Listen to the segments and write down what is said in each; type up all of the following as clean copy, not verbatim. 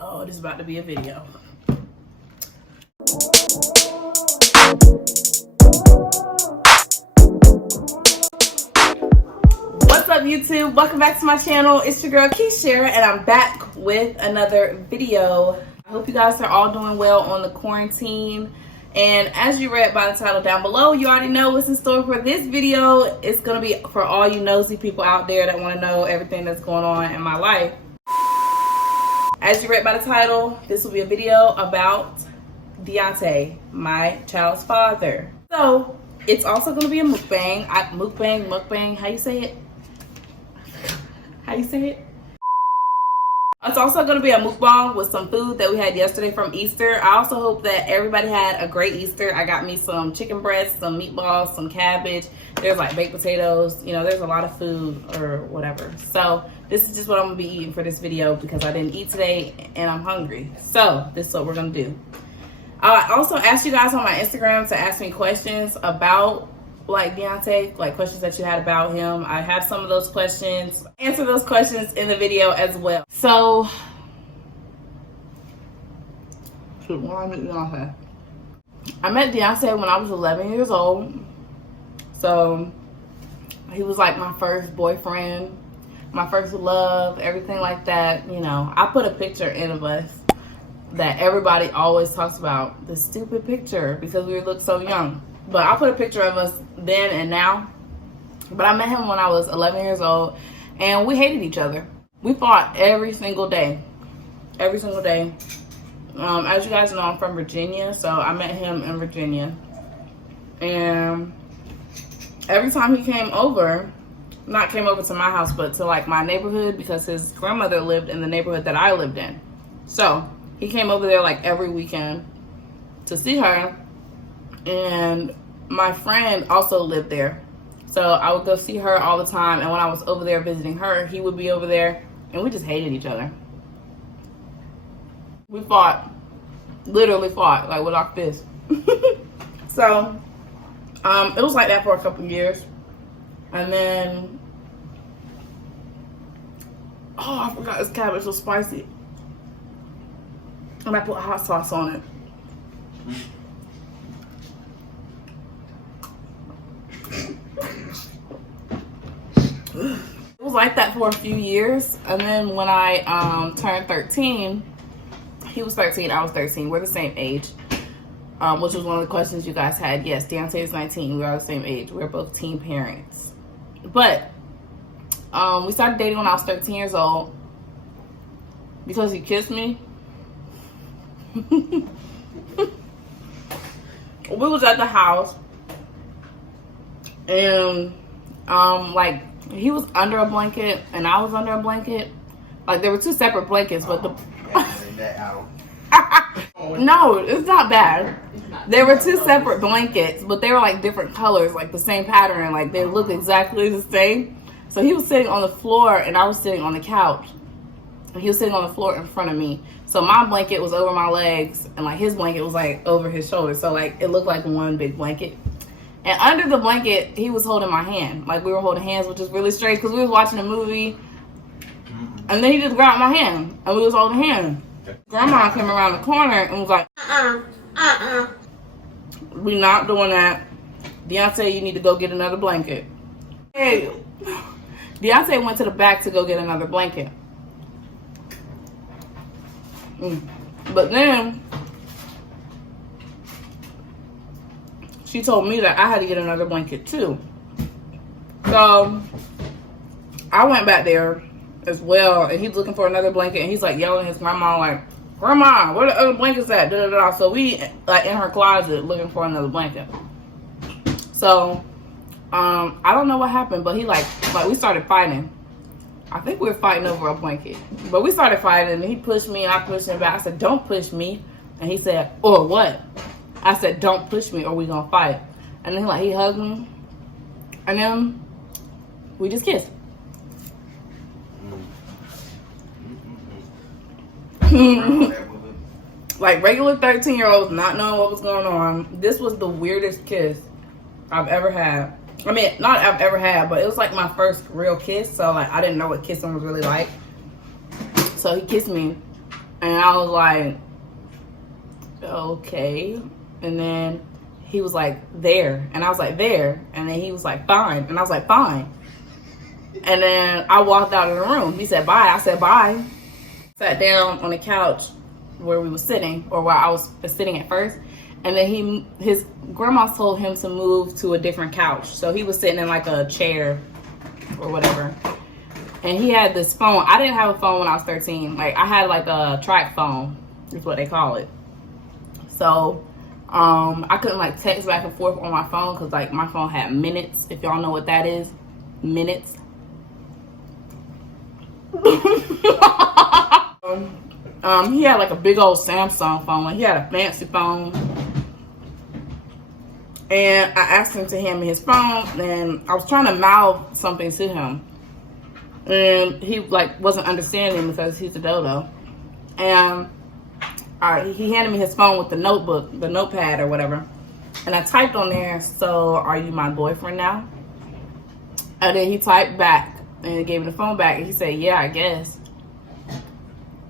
Oh, this is about to be a video. What's up, YouTube? Welcome back to my channel. It's your girl Keisha, and I'm back with another video. I hope you guys are all doing well on the quarantine. And as you read by the title down below, you already know what's in store for this video. It's gonna be for all you nosy people out there that want to know everything that's going on in my life. As you read by the title, this will be a video about Deontay, my child's father. So it's also going to be a mukbang. Mukbang. How you say it? How you say it? It's also going to be a mukbang with some food that we had yesterday from Easter. I also hope that everybody had a great Easter. I got me some chicken breasts, some meatballs, some cabbage. There's like baked potatoes. You know, there's a lot of food or whatever. So this is just what I'm going to be eating for this video because I didn't eat today and I'm hungry. So this is what we're going to do. I also asked you guys on my Instagram to ask me questions about like Deontay, like questions that you had about him. I have some of those questions. Answer those questions in the video as well. So, I met Deontay when I was 11 years old. So, he was like my first boyfriend, my first love, everything like that. You know, I put a picture in of us that everybody always talks about, the stupid picture, because we look so young. But I put a picture of us then and now. But I met him when I was 11 years old, and we hated each other. We fought every single day. Every single day. As you guys know, I'm from Virginia, so I met him in Virginia. And every time he came over, not came over to my house, but to like my neighborhood, because his grandmother lived in the neighborhood that I lived in. So he came over there like every weekend to see her. And my friend also lived there. So I would go see her all the time. And when I was over there visiting her, he would be over there. And we just hated each other. We fought. Literally fought. Like with our fists. So it was like that for a couple years. And then, oh, I forgot this cabbage was spicy. And I put hot sauce on it. It was like that for a few years. And then when I turned 13, he was 13, I was 13. We're the same age. Which was one of the questions you guys had. Yes, Deontay is 19. We are the same age. We're both teen parents. But we started dating when I was 13 years old because he kissed me. We was at the house, and like he was under a blanket and I was under a blanket. Like there were two separate blankets, but the no, it's not bad. There were two separate blankets, but they were like different colors, like the same pattern, like they looked exactly the same. So he was sitting on the floor and I was sitting on the couch. And he was sitting on the floor in front of me. So my blanket was over my legs and like his blanket was like over his shoulders. So like it looked like one big blanket. And under the blanket, he was holding my hand. Like we were holding hands, which is really strange because we was watching a movie. And then he just grabbed my hand and we was holding hands. Grandma came around the corner and was like, we not doing that. Deontay, you need to go get another blanket. Hey, Deontay went to the back to go get another blanket. But then she told me that I had to get another blanket too. So I went back there as well, and he's looking for another blanket, and he's like yelling at his grandma like, "Grandma, where the other blankets at?" Da, da, da. So we like in her closet looking for another blanket. So I don't know what happened, but he like we started fighting. I think we were fighting over a blanket. But we started fighting, and he pushed me, and I pushed him back. I said, "Don't push me." And he said, "Or what?" I said, "Don't push me, or we gonna fight." And then he hugged me. And then we just kissed. Like regular 13-year-olds not knowing what was going on. This was the weirdest kiss I've ever had. I mean, not I've ever had, but it was like my first real kiss. So like I didn't know what kissing was really like. So he kissed me And I was like, okay. And then he was like, there. And I was like, there. And then he was like, fine. And I was like, fine. And then I walked out of the room. He said, bye. I said, bye. Sat down on the couch where we were sitting, or where I was sitting at first. And then his grandma told him to move to a different couch. So he was sitting in like a chair or whatever. And he had this phone. I didn't have a phone when I was 13. Like, I had like a track phone, is what they call it. So I couldn't like text back and forth on my phone because like my phone had minutes. If y'all know what that is, minutes. He had like a big old Samsung phone. He had a fancy phone. And I asked him to hand me his phone, and I was trying to mouth something to him. And he like wasn't understanding because he's a dodo. And he handed me his phone with the notebook, the notepad or whatever. And I typed on there, so are you my boyfriend now? And then he typed back and gave me the phone back. And he said, yeah, I guess.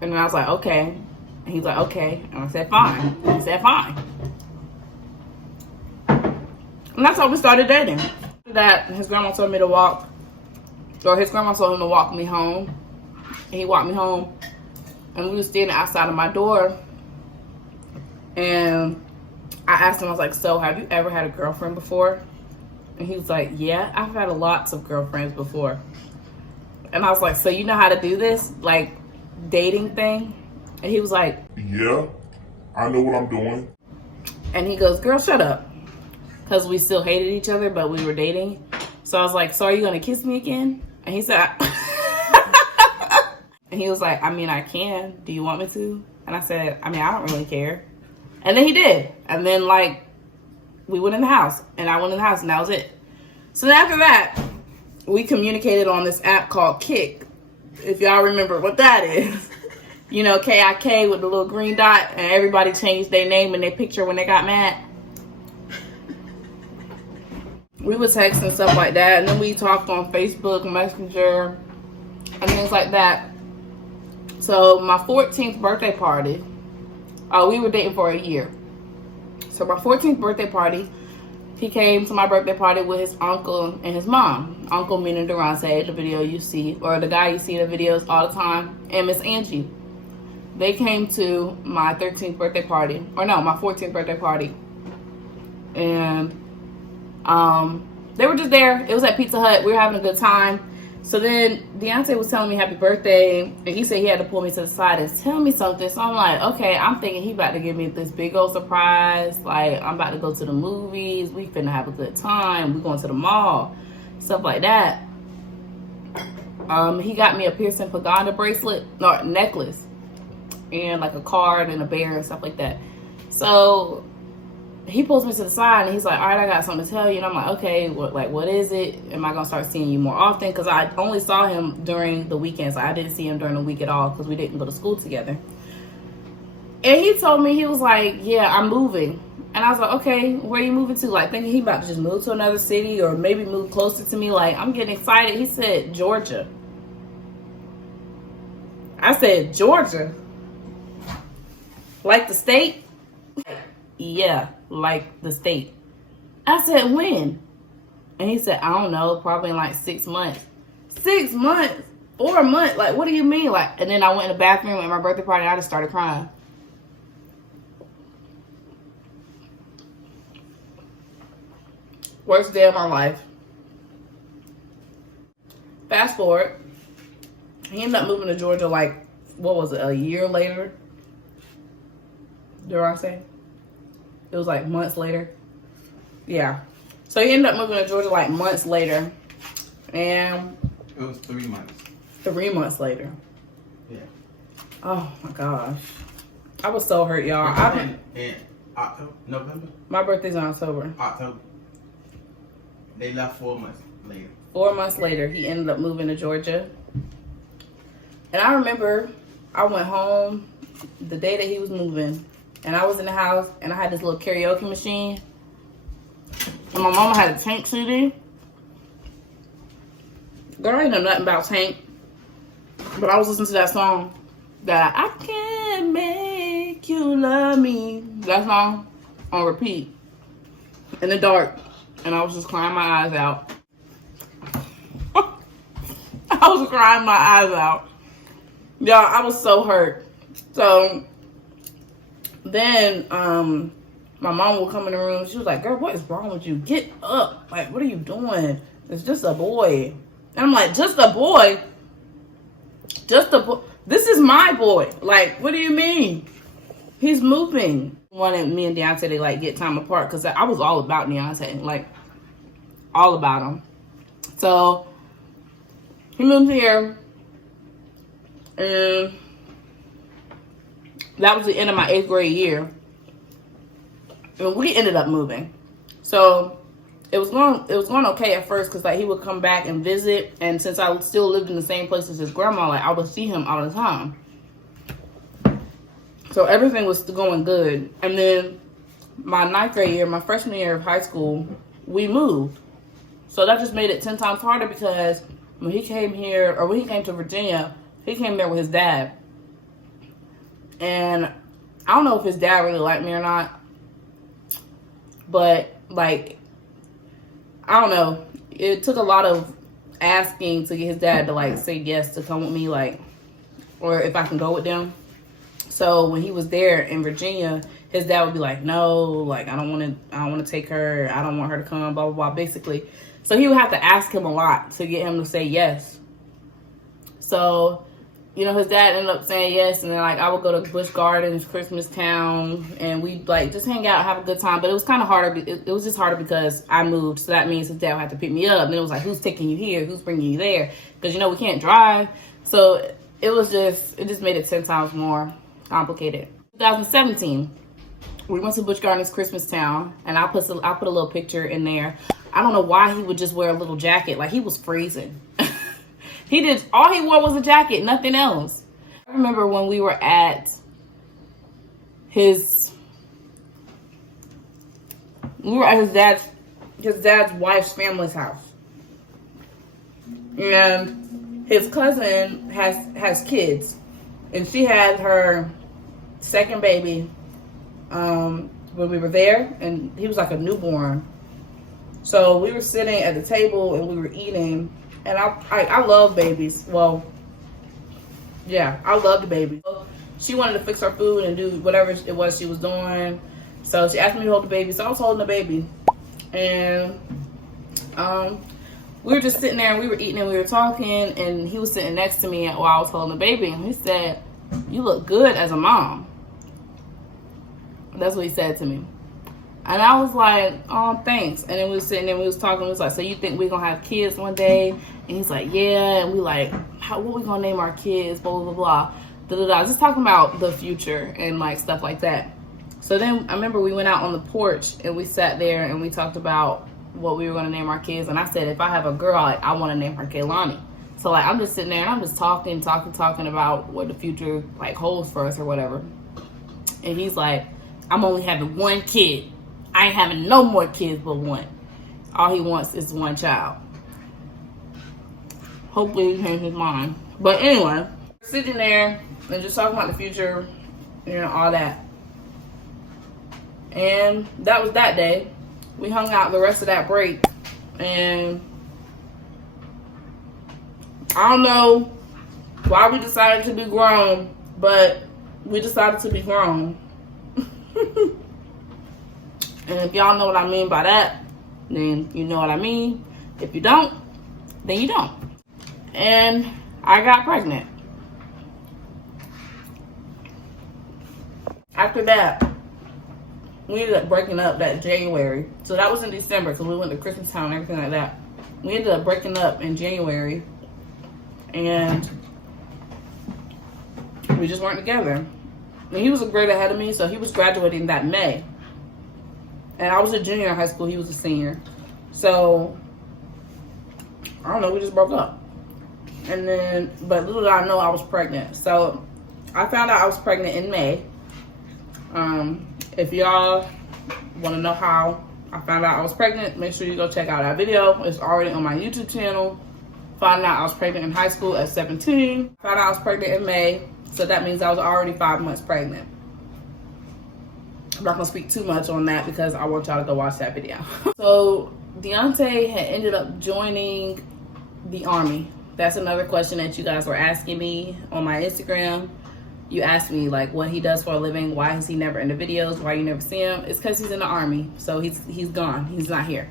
And then I was like, okay. And he's like, okay. And I said, fine. And he said, fine. And that's how we started dating. After that, his grandma told me to walk, or his grandma told him to walk me home. And he walked me home. And we were standing outside of my door. And I asked him, I was like, so have you ever had a girlfriend before? And he was like, yeah, I've had lots of girlfriends before. And I was like, so you know how to do this? Like, dating thing? And he was like, yeah, I know what I'm doing. And he goes, girl, shut up. Because we still hated each other, but we were dating. So I was like, so are you going to kiss me again? And he said, and he was like, I mean, I can. Do you want me to? And I said, I mean, I don't really care. And then he did. And then, like, we went in the house. And I went in the house, and that was it. So then after that, we communicated on this app called Kik. If y'all remember what that is. You know, KIK with the little green dot. And everybody changed their name and their picture when they got mad. We would text and stuff like that. And then we talked on Facebook, Messenger, and things like that. So my 14th birthday party, we were dating for a year. So my 14th birthday party, he came to my birthday party with his uncle and his mom. Uncle meaning Durante, the video you see, or the guy you see in the videos all the time, and Miss Angie. They came to my 13th birthday party, or no, my 14th birthday party. And they were just there. It was at Pizza Hut. We were having a good time. So then Deontay was telling me happy birthday, and he said he had to pull me to the side and tell me something. So I'm like, okay, I'm thinking he about to give me this big old surprise. Like, I'm about to go to the movies. We finna have a good time. We going to the mall. Stuff like that. He got me a Pearson Paganda bracelet, no, necklace, and like a card and a bear and stuff like that. So he pulls me to the side and he's like, all right, I got something to tell you. And I'm like, okay, what is it? Am I going to start seeing you more often? Because I only saw him during the weekends. I didn't see him during the week at all because we didn't go to school together. And he told me, he was like, yeah, I'm moving. And I was like, okay, where are you moving to? Like, thinking he about to just move to another city or maybe move closer to me. Like, I'm getting excited. He said, Georgia. I said, Georgia? Like the state? Yeah, like the state. I said, when? And he said, I don't know, probably in like 6 months. 6 months? 4 months? Like, what do you mean? Like, and then I went in the bathroom at my birthday party and I just started crying. Worst day of my life. Fast forward. He ended up moving to Georgia like, what was it, a year later? Did I say? It was like months later. Yeah. So he ended up moving to Georgia like months later. And it was 3 months. 3 months later. Yeah. Oh my gosh. I was so hurt, y'all. In October, November? My birthday's in October. October. They left 4 months later. 4 months later, he ended up moving to Georgia. And I remember I went home the day that he was moving. And I was in the house, and I had this little karaoke machine. And my mama had a Tank CD. Girl, I ain't know nothing about Tank. But I was listening to that song that I can't you love me. That song on repeat in the dark. And I was just crying my eyes out. I was crying my eyes out. Y'all, I was so hurt. So then my mom would come in the room. She was like, girl, what is wrong with you? Get up. Like, what are you doing? It's just a boy. And I'm like, just a boy? Just a boy? This is my boy. Like, what do you mean? He's moving. Wanted me and Deontay to like get time apart because I was all about Deontay. Like, all about him. So he moved here. And that was the end of my 8th grade year. And we ended up moving. So it was going okay at first because like he would come back and visit, and since I still lived in the same place as his grandma, like I would see him all the time. So everything was going good. And then my 9th grade year, my freshman year of high school, we moved. So that just made it 10 times harder because when he came here, or when he came to Virginia, he came there with his dad. And I don't know if his dad really liked me or not. But, like, I don't know. It took a lot of asking to get his dad to, like, say yes to come with me, like, or if I can go with them. So when he was there in Virginia, his dad would be like, no, like, I don't want to take her. I don't want her to come, blah, blah, blah, basically. So he would have to ask him a lot to get him to say yes. So, you know, his dad ended up saying yes, and then, like, I would go to Busch Gardens, Christmas Town, and we'd, like, just hang out, have a good time. But it was kind of harder. It was just harder because I moved, so that means his dad would have to pick me up. And it was like, who's taking you here? Who's bringing you there? Because, you know, we can't drive. So it just made it 10 times more complicated. 2017, we went to Busch Gardens, Christmas Town, and I put a little picture in there. I don't know why he would just wear a little jacket. Like, he was freezing. All he wore was a jacket, nothing else. I remember when we were at his dad's wife's family's house. And his cousin has kids. And she had her second baby when we were there, and he was like a newborn. So we were sitting at the table and we were eating. And I love babies. Well, yeah, I love the baby. She wanted to fix her food and do whatever it was she was doing. So she asked me to hold the baby. So I was holding the baby. And we were just sitting there and we were eating and we were talking. And he was sitting next to me while I was holding the baby. And he said, you look good as a mom. That's what he said to me. And I was like, oh, thanks. And then we were sitting there, we was talking, we was like, so you think we're going to have kids one day? And he's like, yeah. And we like, what we going to name our kids, blah, blah, blah, da, da, da. Just talking about the future and like stuff like that. So then I remember we went out on the porch and we sat there and we talked about what we were going to name our kids. And I said, if I have a girl, I want to name her Kaylani. So like, I'm just sitting there and I'm just talking about what the future like holds for us or whatever. And he's like, I'm only having one kid. I ain't having no more kids but one. All he wants is one child. Hopefully he changed his mind. But anyway, sitting there and just talking about the future, you know, all that. And that was that day. We hung out the rest of that break. And I don't know why we decided to be grown, but we decided to be grown. And if y'all know what I mean by that, then you know what I mean. If you don't, then you don't. And I got pregnant. After that, we ended up breaking up that January. So that was in December because we went to Christmas Town and everything like that. We ended up breaking up in January. And we just weren't together. And he was a grade ahead of me, so he was graduating that May. And I was a junior in high school, he was a senior. So, I don't know, we just broke up. And then, but little did I know I was pregnant. So, I found out I was pregnant in May. If y'all want to know how I found out I was pregnant, make sure you go check out that video. It's already on my YouTube channel. Found out I was pregnant in high school at 17. Found out I was pregnant in May. So that means I was already 5 months pregnant. I'm not gonna speak too much on that because I want y'all to go watch that video. So Deontay had ended up joining the Army. That's another question that you guys were asking me on my Instagram. You asked me like what he does for a living, why is he never in the videos, why you never see him. It's because he's in the Army, so he's gone, he's not here.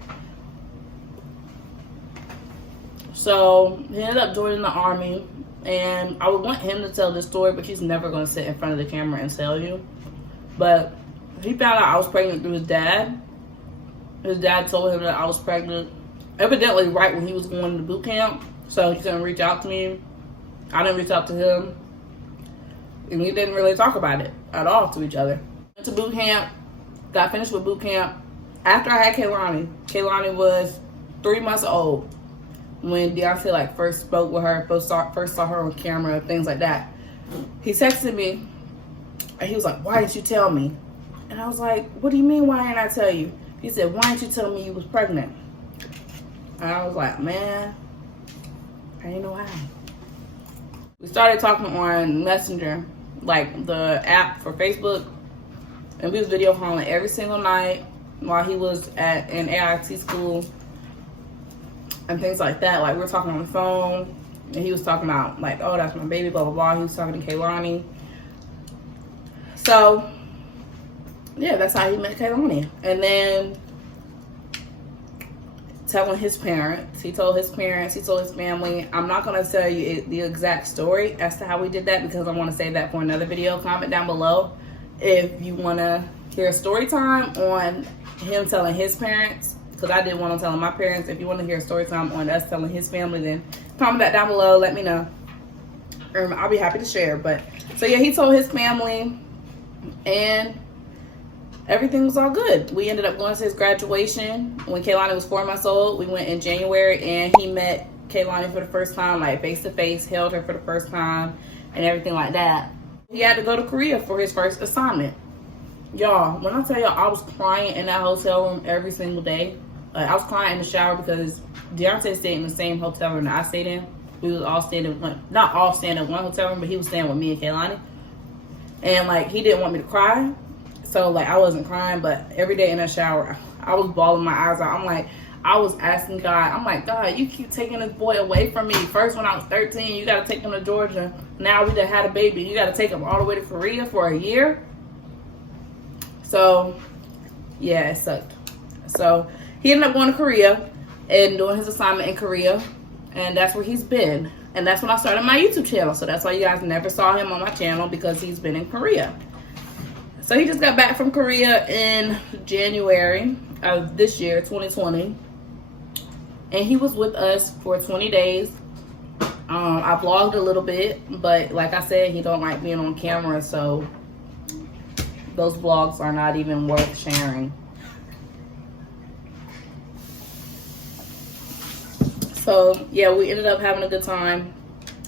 So he ended up joining the Army, and I would want him to tell this story, but he's never going to sit in front of the camera and tell you. But he found out I was pregnant through his dad. His dad told him that I was pregnant, evidently right when he was going to boot camp, so he couldn't reach out to me. I didn't reach out to him, and we didn't really talk about it at all to each other. Went to boot camp, got finished with boot camp. After I had Kaylani was 3 months old when Deontay like first spoke with her, first saw her on camera, things like that. He texted me, and he was like, "Why didn't you tell me?" And I was like, "What do you mean, why didn't I tell you?" He said, "Why didn't you tell me you was pregnant?" And I was like, man, I didn't know how. We started talking on Messenger, like the app for Facebook, and we was video calling every single night while he was in AIT school and things like that. Like, we were talking on the phone, and he was talking about like, oh, that's my baby, blah blah blah. He was talking to Kaylani. So yeah, that's how he met Kaylani. And then telling his parents, he told his parents, he told his family. I'm not going to tell you the exact story as to how we did that because I want to save that for another video. Comment down below if you want to hear a story time on him telling his parents, because I did one on telling my parents. If you want to hear a story time on us telling his family, then comment that down below, let me know. I'll be happy to share. But so yeah, he told his family, and everything was all good. We ended up going to his graduation when Kaylani was 4 months old. We went in January, and he met Kaylani for the first time, like face to face, held her for the first time, and everything like that. He had to go to Korea for his first assignment. Y'all, when I tell y'all, I was crying in that hotel room every single day. I was crying in the shower because Deontay stayed in the same hotel room that I stayed in. We was all staying in not all staying in one hotel room, but he was staying with me and Kaylani. And like, he didn't want me to cry. So like, I wasn't crying, but every day in that shower, I was bawling my eyes out. I'm like, I was asking God, I'm like, God, you keep taking this boy away from me. First when I was 13, you got to take him to Georgia. Now we done had a baby. You got to take him all the way to Korea for a year. So yeah, it sucked. So he ended up going to Korea and doing his assignment in Korea. And that's where he's been. And that's when I started my YouTube channel. So that's why you guys never saw him on my channel, because he's been in Korea. So he just got back from Korea in January of this year, 2020. And he was with us for 20 days. I vlogged a little bit, but like I said, he don't like being on camera, so those vlogs are not even worth sharing. So yeah, we ended up having a good time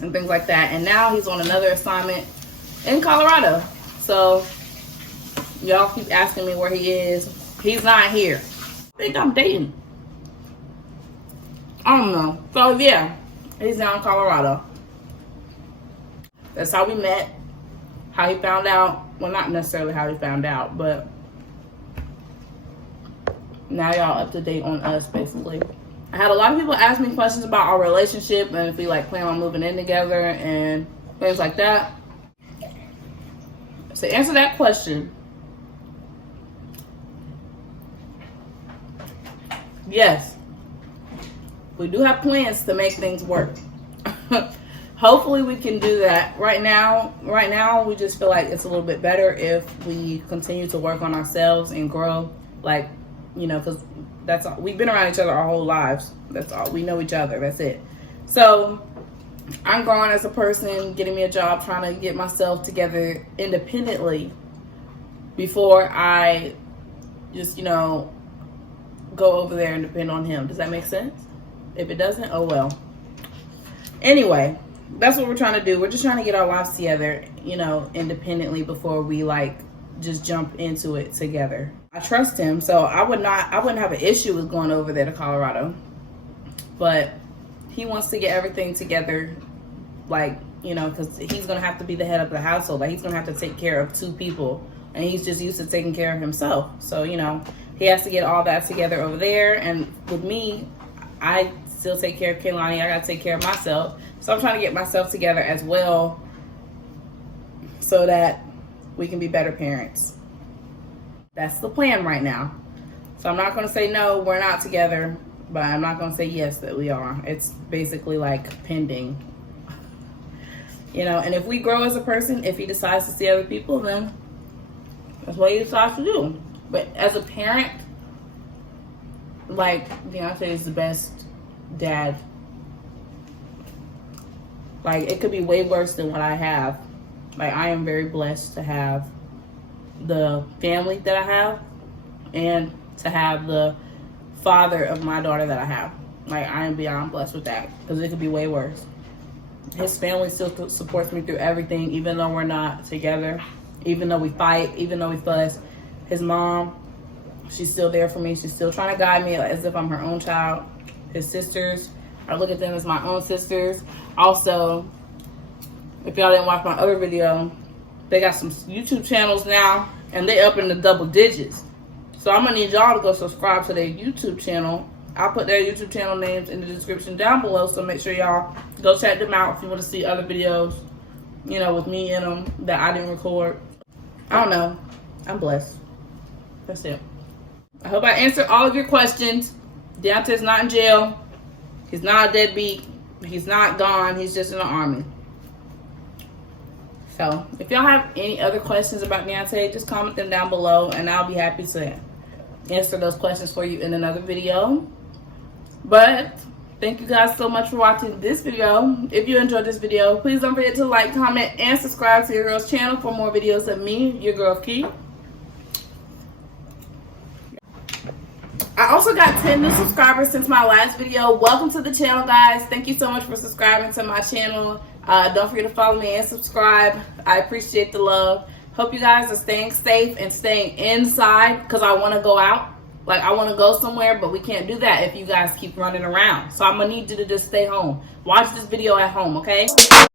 and things like that. And now he's on another assignment in Colorado. So y'all keep asking me where he is. He's not here. I think I'm dating. I don't know. So yeah, he's now in Colorado. That's how we met. How he found out. Well, not necessarily how he found out, but now y'all up to date on us, basically. I had a lot of people ask me questions about our relationship and if we like plan on moving in together and things like that. So to answer that question, yes, we do have plans to make things work. Hopefully we can do that. Right now we just feel like it's a little bit better if we continue to work on ourselves and grow, like, you know, because that's all. We've been around each other our whole lives. That's all. We know each other. That's it. So I'm growing as a person, getting me a job, trying to get myself together independently before I just, you know, go over there and depend on him. Does that make sense? If it doesn't, oh well. Anyway, that's what we're trying to do. We're just trying to get our lives together, you know, independently before we like just jump into it together. I trust him, so I wouldn't have an issue with going over there to Colorado. But he wants to get everything together, like, you know, because he's gonna have to be the head of the household. Like, he's gonna have to take care of 2 people and he's just used to taking care of himself. So, you know, he has to get all that together over there. And with me, I still take care of Kehlani. I got to take care of myself. So I'm trying to get myself together as well so that we can be better parents. That's the plan right now. So I'm not going to say no, we're not together, but I'm not going to say yes that we are. It's basically like pending. You know, and if we grow as a person, if he decides to see other people, then that's what he decides to do. But as a parent, like, Deontay is the best dad. Like, it could be way worse than what I have. Like, I am very blessed to have the family that I have and to have the father of my daughter that I have. Like, I am beyond blessed with that, because it could be way worse. His family still supports me through everything, even though we're not together, even though we fight, even though we fuss. His mom, she's still there for me. She's still trying to guide me as if I'm her own child. His sisters, I look at them as my own sisters. Also, if y'all didn't watch my other video, they got some YouTube channels now, and they up in the double digits. So I'm gonna need y'all to go subscribe to their YouTube channel. I'll put their YouTube channel names in the description down below, so make sure y'all go check them out if you want to see other videos, you know, with me in them that I didn't record. I don't know. I'm blessed. That's it. I hope I answered all of your questions. Deontay's not in jail. He's not a deadbeat. He's not gone. He's just in the army. So if y'all have any other questions about Deontay, just comment them down below, and I'll be happy to answer those questions for you in another video. But thank you guys so much for watching this video. If you enjoyed this video, please don't forget to like, comment, and subscribe to your girl's channel for more videos of me, your girl Key. I also got 10 new subscribers since my last video. Welcome to the channel, guys. Thank you so much for subscribing to my channel. Don't forget to follow me and subscribe. I appreciate the love. Hope you guys are staying safe and staying inside, because I want to go out. Like, I want to go somewhere, but we can't do that if you guys keep running around. So I'm going to need you to just stay home. Watch this video at home, okay?